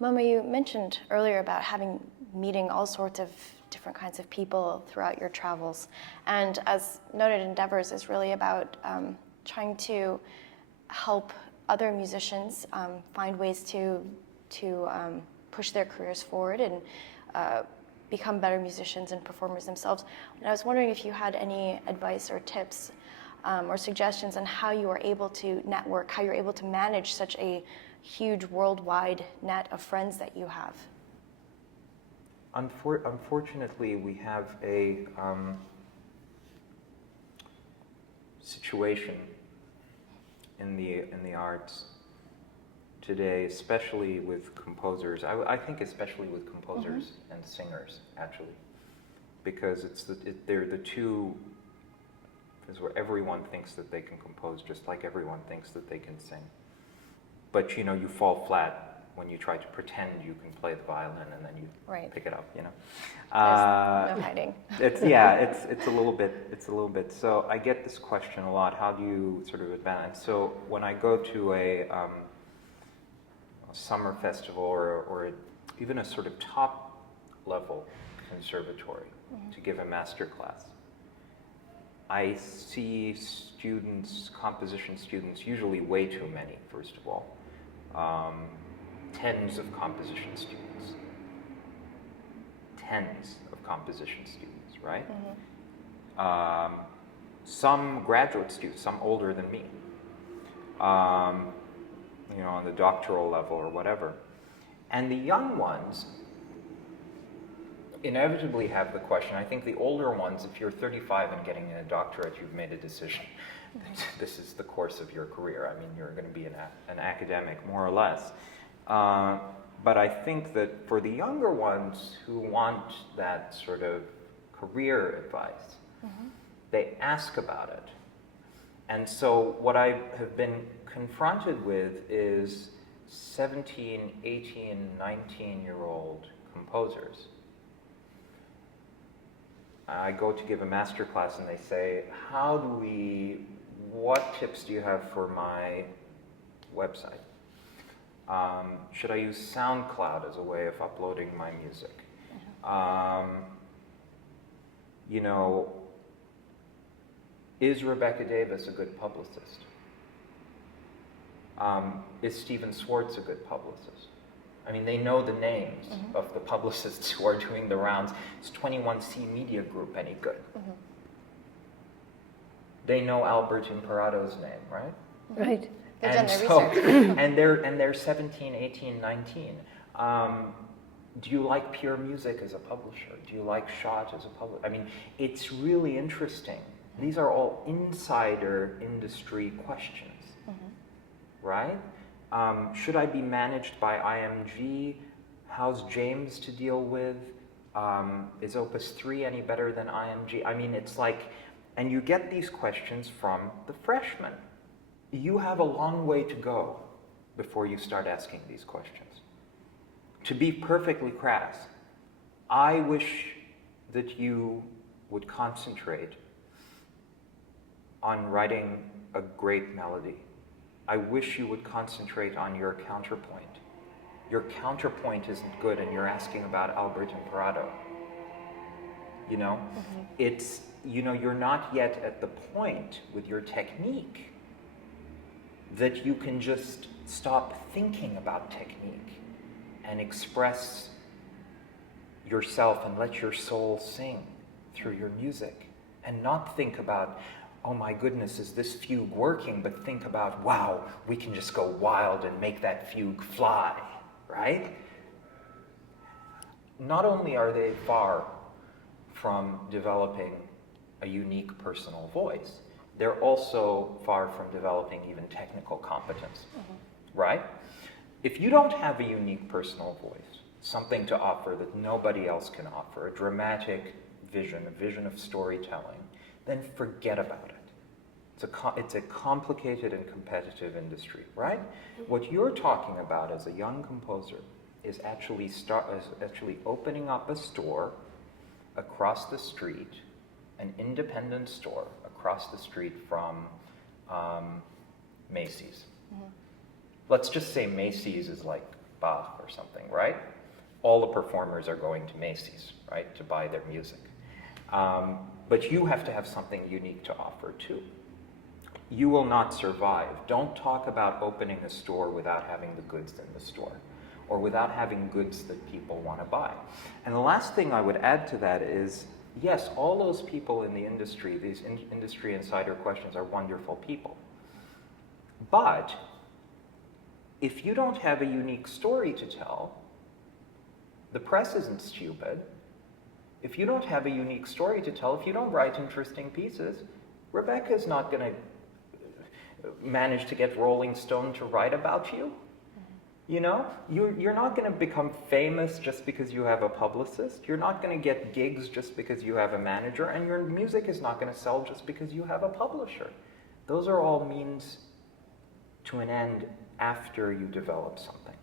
Mama, you mentioned earlier about meeting all sorts of different kinds of people throughout your travels. And as Noted Endeavors is really about trying to help other musicians find ways to push their careers forward and become better musicians and performers themselves. And I was wondering if you had any advice or tips or suggestions on how you are able to network, how you're able to manage such a huge worldwide net of friends that you have. Unfortunately, we have a situation in the arts today, especially with composers. I think especially with composers and singers, actually, because they're the two. Is where everyone thinks that they can compose, just like everyone thinks that they can sing. But you fall flat when you try to pretend you can play the violin and then you pick it up. There's no hiding. It's a little bit. So I get this question a lot. How do you sort of advance? So when I go to a summer festival or even a sort of top level conservatory to give a master class, I see composition students, usually way too many, first of all. Tens of composition students. Right? Some graduate students, some older than me, on the doctoral level or whatever. And the young ones inevitably have the question. I think the older ones, if you're 35 and getting a doctorate, you've made a decision. This is the course of your career. I mean, you're going to be an academic, more or less. But I think that for the younger ones who want that sort of career advice, they ask about it. And so what I have been confronted with is 17, 18, 19-year-old composers. I go to give a master class and they say, what tips do you have for my website? Should I use SoundCloud as a way of uploading my music? Is Rebecca Davis a good publicist? Is Stephen Swartz a good publicist? I mean, they know the names of the publicists who are doing the rounds. Is 21C Media Group any good? They know Albert Imperato's name, right? Right. They've And done their so, research. and they're 17, 18, 19. Do you like Pure Music as a publisher? Do you like Schott as a publisher? I mean, it's really interesting. These are all insider industry questions, right? Should I be managed by IMG? How's James to deal with? Is Opus 3 any better than IMG? I mean, it's like, and you get these questions from the freshmen. You have a long way to go before you start asking these questions. To be perfectly crass, I wish that you would concentrate on writing a great melody. I wish you would concentrate on your counterpoint. Your counterpoint isn't good and you're asking about Albert Imperato. It's, you're not yet at the point with your technique that you can just stop thinking about technique and express yourself and let your soul sing through your music and not think about, oh my goodness, is this fugue working? But think about, wow, we can just go wild and make that fugue fly, right? Not only are they far from developing a unique personal voice, they're also far from developing even technical competence, right? If you don't have a unique personal voice, something to offer that nobody else can offer, a dramatic vision, a vision of storytelling, then forget about it. It's a complicated and competitive industry, right? What you're talking about as a young composer is actually opening up a store across the street, an independent store across the street from Macy's. Let's just say Macy's is like Bach or something, right? All the performers are going to Macy's, right, to buy their music. But you have to have something unique to offer too. You will not survive. Don't talk about opening a store without having the goods in the store, or without having goods that people want to buy. And the last thing I would add to that is, yes, all those people in the industry, these industry insider questions, are wonderful people. But if you don't have a unique story to tell, the press isn't stupid. If you don't have a unique story to tell, if you don't write interesting pieces, Rebecca's not going to manage to get Rolling Stone to write about you. You know, you're not going to become famous just because you have a publicist. You're not going to get gigs just because you have a manager, and your music is not going to sell just because you have a publisher. Those are all means to an end after you develop something.